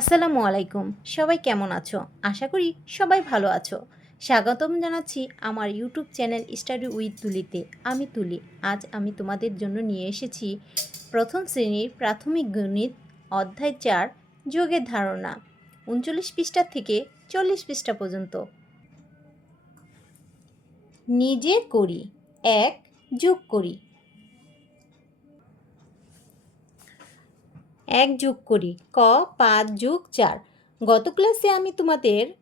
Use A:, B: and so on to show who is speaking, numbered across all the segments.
A: আসসালামু আলাইকুম। সবাই কেমন আছো? আশা করি সবাই ভালো আছো। স্বাগতম জানাচ্ছি আমার ইউটিউব চ্যানেল স্টাডি উইথ তুলিতে। আমি তুলি। আজ আমি তোমাদের জন্য নিয়ে এসেছি প্রথম শ্রেণির প্রাথমিক গণিত অধ্যায় চার, যোগের ধারণা। উনচল্লিশ পৃষ্ঠা থেকে চল্লিশ পৃষ্ঠা পর্যন্ত। নিজে করি। এক, যোগ করি। এক যোগ করি, ক, পাঁচ যোগ চার। গত ক্লাসে আমি তোমাদের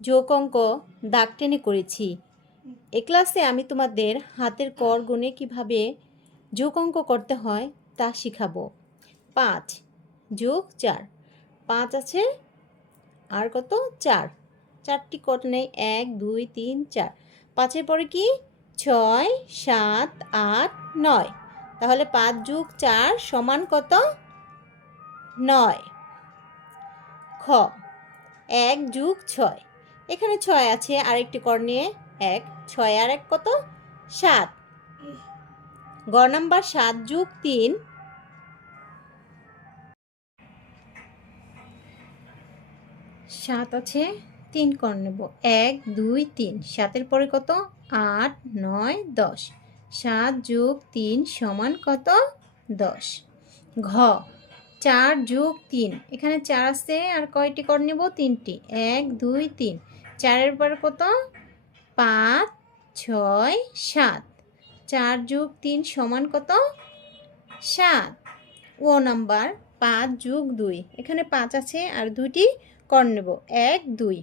A: যোগ অঙ্ক দাগ টেনে করেছি। এ ক্লাসে আমি তোমাদের হাতের কর গুণে কীভাবে যোগ অঙ্ক করতে হয় তা শিখাবো। পাঁচ যোগ চার। পাঁচ আছে আর কত? চার। চারটি কর নেই, এক, দুই, তিন, চার। পাঁচের পরে কি? ছয়, সাত, আট, নয়। তাহলে পাঁচ যোগ চার সমান কত? নয়। খ। এক যুগ ছয়। এখানে ছয় আছে, আরেকটি কর নিয়ে এক। ছয় আর এক কত? সাত। গ নাম্বার সাত যুগ তিন। সাত আছে, তিন কর নেব। এক, দুই, তিন। সাতের পরে কত? আট, নয়, দশ। সাত যোগ তিন সমান কত? দশ। ঘ। চার যোগ তিন। এখানে চার আছে, আর কয়টি কর নেব? তিনটি। এক, দুই, তিন। চারের পর কত? পাঁচ, ছয়, সাত। চার যোগ তিন সমান কত? সাত। ও নাম্বার, পাঁচ যোগ দুই। এখানে পাঁচ আছে, আর দুইটি কর নেব। এক, দুই।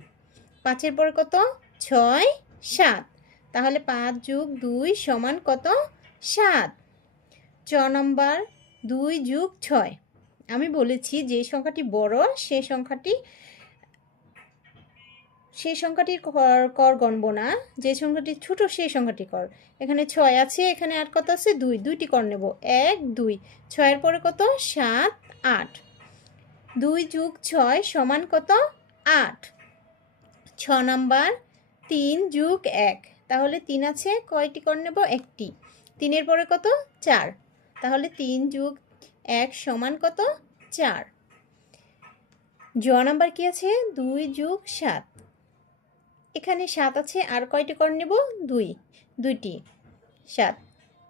A: পাঁচের পর কত? ছয়, সাত। তাহলে পাঁচ যোগ দুই সমান কত? সাত। চ নাম্বার, দুই যোগ ছয়। আমি বলেছি যে সংখ্যাটি বড়, সে সংখ্যাটি সেই সংখ্যাটির কর গণব না। যে সংখ্যাটি ছোট সেই সংখ্যাটি কর। এখানে ছয় আছে, এখানে আর কত আছে? দুই। দুইটি কর নেব। এক, দুই। ছয়ের পরে কত? সাত, আট। দুই যুগ ছয় সমান কত? আট। ছ নাম্বার, তিন যুগ এক। তাহলে তিন আছে, কয়টি কর নেব? একটি। তিনের পরে কত? চার। তাহলে তিন যুগ এক সমান কত? চার। জ নাম্বার কি আছে? দুই যুগ সাত। এখানে সাত আছে, আর কয়টি কর নেব? দুই। দুইটি। সাত।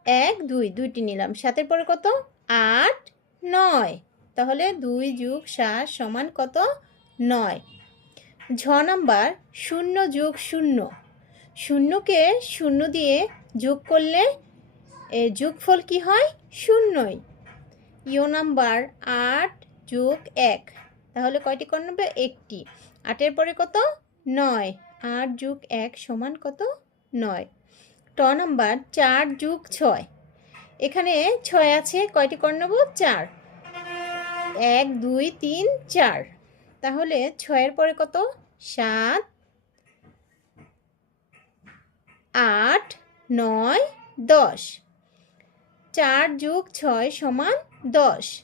A: এক, দুই, দুইটি নিলাম। সাতের পরে কত? আট, নয়। তাহলে দুই যুগ সাত সমান কত? নয়। ঝ নাম্বার, শূন্য যোগ শূন্য। শূন্যকে শূন্য দিয়ে যোগ করলে যোগফল কি হয়? শূন্যই। ইও নাম্বার আট যোগ এক। তাহলে কয়টি কর নেবে একটি। আটের পরে কত? নয়। আট যোগ এক সমান কত? নয়। ট নাম্বার চার যোগ ছয়। এখানে ছয় আছে, কয়টি কর নেব? চার। এক, দুই, তিন, চার। তাহলে ছয়ের পরে কত? সাত, আট, নয়, দশ। চার যোগ ছয় সমান দশ।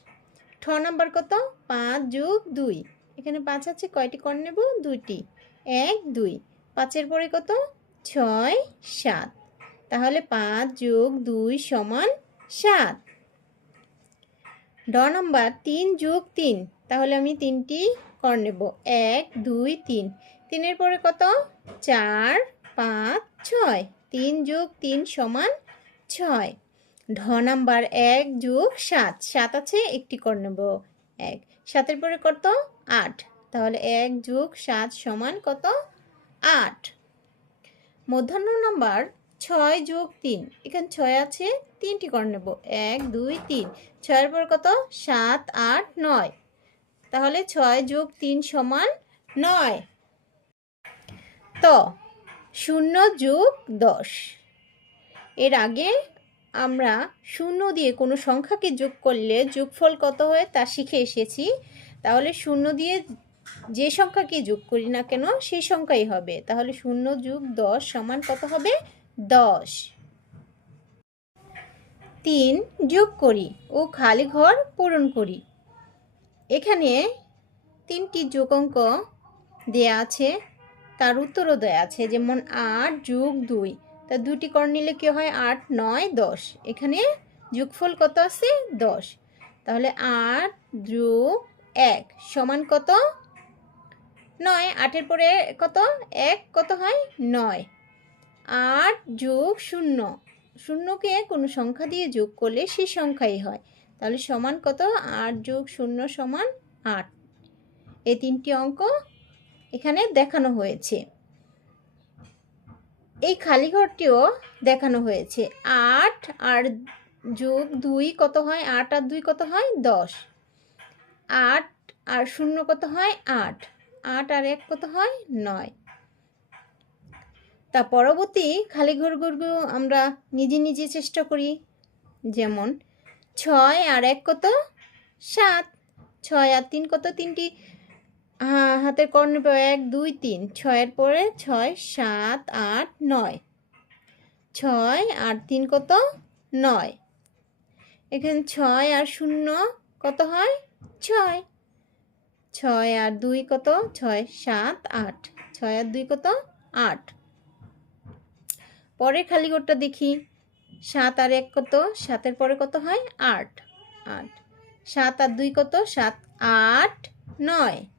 A: ঠ নাম্বার কত? পাঁচ যোগ দুই। এখানে পাঁচ আছে, কয়টি কর নেব? দুইটি। এক, দুই। পাঁচের পরে কত? ছয়, সাত। তাহলে পাঁচ যোগ দুই সমান সাত। ড নাম্বার তিন যোগ তিন। তাহলে আমি তিনটি কর নেব। এক, দুই, তিন। তিনের পরে কত? চার, পাঁচ, ছয়। তিন যোগ তিন সমান ছয়। ঢ নাম্বার এক যোগ সাত। সাত আছে, একটি কর নেব। এক। সাতের পরে কত? আট। তাহলে এক যোগ সাত সমান কত? আট। মধ্যাহ্ন নাম্বার ছয় যোগ তিন। এখানে ছয় আছে, তিনটি কর নেব। এক, দুই, তিন। ছয়ের পর কত? সাত, আট, নয়। তাহলে ছয় যোগ তিন সমান নয়। তো। শূন্য যোগ দশ। এর আগে আমরা শূন্য দিয়ে কোনো সংখ্যাকে যোগ করলে যোগফল কত হয় তা শিখে এসেছি। তাহলে শূন্য দিয়ে যে সংখ্যাকে যোগ করি না কেন সেই সংখ্যাই হবে। তাহলে শূন্য যোগ দশ সমান কত হবে? দশ। তিন যোগ করি ও খালি ঘর পূরণ করি। এখানে তিনটি যোগ অঙ্ক দেয়া আছে। তার উত্তরও দেয়া আছে, যেমন আট যোগ দুই। তা দুটি কর নিলে কি হয়? আট, নয়, দশ। এখানে যোগফল কত আছে? দশ। তাহলে আট যোগ এক সমান কত? নয়। আটের পরে কত? এক কত হয়? নয়। আট যোগ শূন্য। শূন্যকে কোনো সংখ্যা দিয়ে যোগ করলে সেই সংখ্যাই হয়। তাহলে সমান কত? আট যোগ শূন্য সমান আট। এই তিনটি অঙ্ক এখানে দেখানো হয়েছে। এই খালি ঘরটিও দেখানো হয়েছে। আট আর যোগ দুই কত হয়? আট আর দুই কত হয়? দশ। আট আর শূন্য কত হয়? আট। আট আর এক কত হয়? নয়। তা পরবর্তী খালি ঘরগুলো আমরা নিজে নিজে চেষ্টা করি। যেমন, ছয় আর এক কত? সাত। ছয় আর তিন কত? তিনটি হাতের কর্ণ পাওয়া এক, দুই, তিন। ছয়ের পরে ছয়, সাত, আট, নয়। ছয় আর তিন কত? নয়। এখানে ছয় আর শূন্য কত হয়? ছয়। ছয় আর দুই কত? ছয়, সাত, আট। ছয় আর দুই কত? আট। পরে খালি ঘরটা দেখি। সাত আর এক কত? সাতের পরে কত হয়? আট। আট। সাত আর দুই কত? সাত, আট, নয়।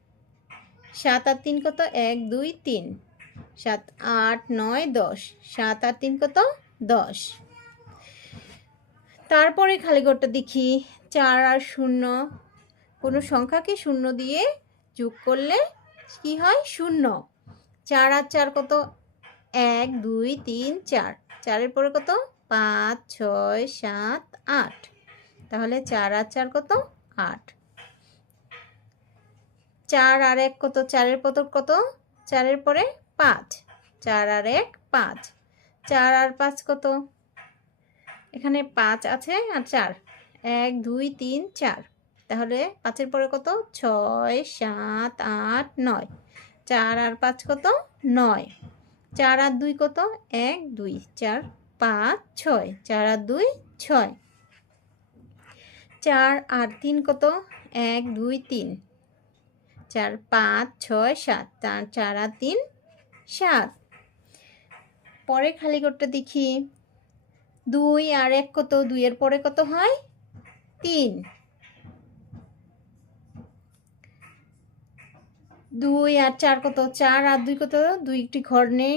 A: সাত আর তিন কত? এক, দুই, তিন। সাত আট নয়, দশ। সাত আর তিন কত? দশ। তারপরে খালি ঘরটা দেখি। চার আর শূন্য। কোনো সংখ্যাকে শূন্য দিয়ে যোগ করলে কি হয়? শূন্য। চার আর চার কত? এক, দুই, তিন, চার। চারের পরে কত? পাঁচ, ছয়, সাত, আট। তাহলে চার আর চার কত? আট। চার আর এক কত? চারের কত কত? চারের পরে পাঁচ। চার আর এক, পাঁচ। চার আর পাঁচ কত? এখানে পাঁচ আছে আর চার। এক, দুই, তিন, চার। তাহলে পাঁচের পরে কত? ছয়, সাত, আট, নয়। চার আর পাঁচ কত? নয়। চার আর দুই কত? এক, দুই, চার, পাঁচ, ছয়। চার আর দুই, ছয়। চার আর তিন কত? এক, দুই, তিন। চার, পাঁচ, ছয়, সাত চার চার আর তিন, সাত। পরে খালি করতে দেখি। দুই আর এক কত? দুইয়ের পরে কত হয়? তিন। দুই আর চার কত? চার আর দুই কত? দুইটি ঘর নেই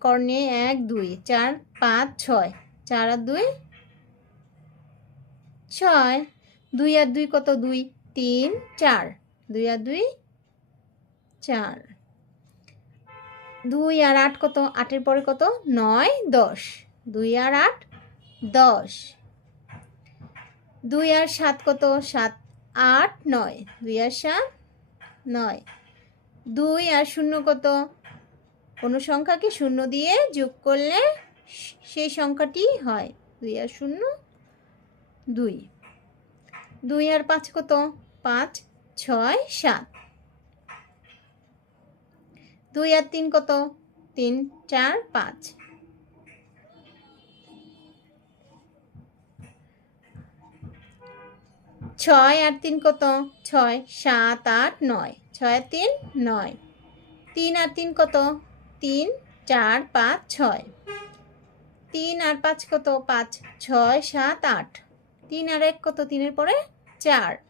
A: কর নেই এক, দুই। চার, পাঁচ, ছয়। চার আর দুই? ছয়। দুই আর দুই কত? দুই, তিন, চার। দুই আর দুই, চার। দুই আর আট কত? আটের পরে কত? নয়, দশ। দুই আর আট, দশ। দুই আর সাত কত? সাত, আট, নয়। দুই আর সাত, নয়। দুই আর শূন্য কত? কোনো সংখ্যাকে শূন্য দিয়ে যোগ করলে সেই সংখ্যাটি হয়। দুই আর শূন্য, দুই। দুই আর পাঁচ কত? পাঁচ। ছয়, সাত। দুই আর তিন কত? তিন, চার, পাঁচ। ছয় আর তিন কত? ছয়, সাত, আট, নয়। ছয় তিন, নয়। তিন আর তিন কত? তিন, চার, পাঁচ, ছয়। তিন আর পাঁচ কত? পাঁচ, ছয়, সাত, আট। তিন আর এক কত? তিনের পরে চার।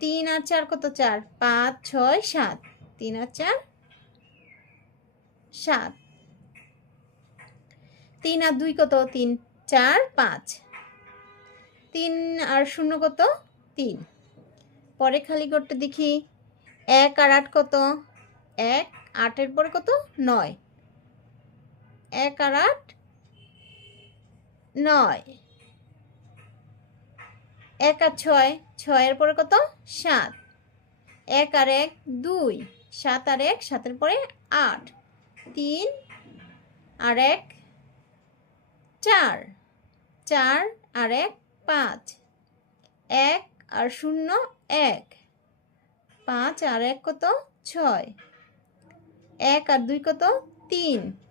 A: তিন আর চার কত চার? পাঁচ, ছয়, সাত। তিন আর চার, সাত। তিন আর দুই কত? তিন, চার, পাঁচ। তিন আর শূন্য কত? তিন। পরে খালি করতে দেখি এক আর আট কত? এক, আটের পরে কত? নয়। এক আর আট, নয়। এক আর ছয় ছয়ের পরে কত? সাত। এক আর এক, দুই। সাত আর এক সাতের পরে আট। তিন আর এক, চার। চার আর এক, পাঁচ। এক আর শূন্য, এক। পাঁচ আর এক কত? ছয়। এক আর দুই কত? তিন।